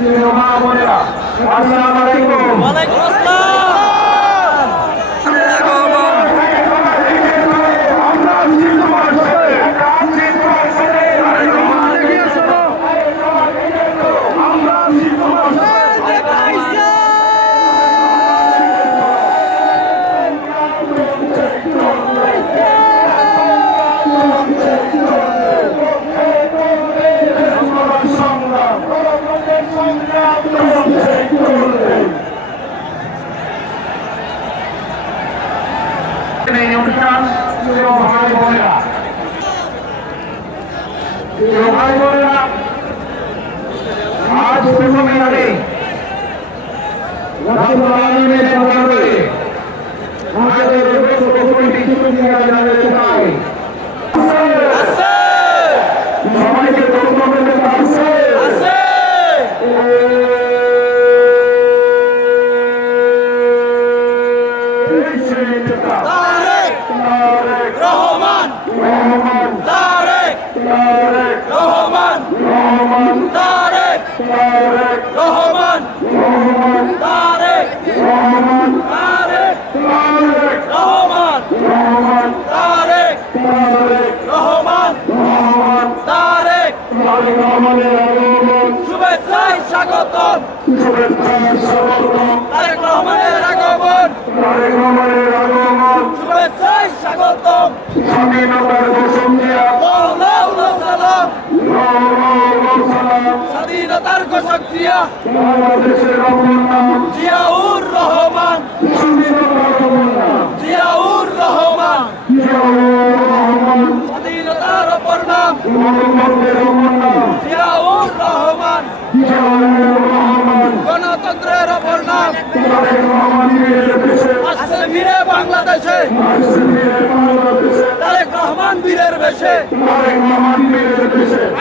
মা বোনেরা, আসসালামু আলাইকুম। ওয়ালাইকুম আসসালাম। এই অনুষ্ঠান ভাই বোনেরা, ভাই বোনেরা, আজ প্রথমে আমি রাব্বুল আলামিনের দরবারে আমাদের কমিটি শুকরিয়া জানাতে চাই। সবাইকে ধন্যবাদ জানাচ্ছি। শুভেচ্ছায় স্বাগতম, তারেক রহমানের আগমন, শুভেচ্ছায় স্বাগতম, স্বাধীনতার ঘোষণ দিয়া সালাম, স্বাধীনতার ঘোষক জিয়া, বাংলাদেশের অবদান, জিয়াউর রহমান, জিয়াউর রহমান, স্বাধীনতার অপর নাম জিয়াউর রহমান, গণতন্ত্রের অপর নাম আসছে ফিরে বাংলাদেশে, তারেক রহমান বীরের বেশে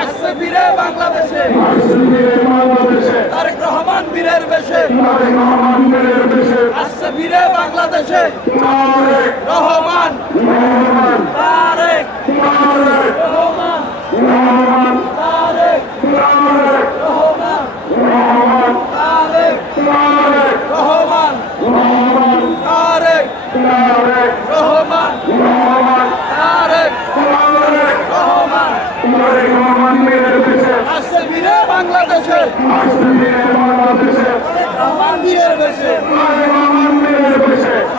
আসছে ফিরে বাংলাদেশে, তারেক রহমান বীরের বেশে আসছে ফিরে বাংলাদেশে, রহমান তারেক রহমান, তারেক রহমান, তারেক রহমান, তারেক রহমান, তারেক রহমান আসছে ফিরে বাংলাদেশে, রহমান বীরের বেশে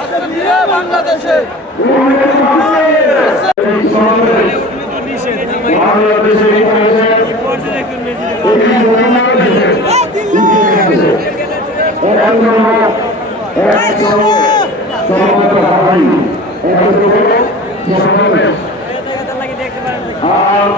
আসছে ফিরে বাংলাদেশে। বাংলাদেশের আর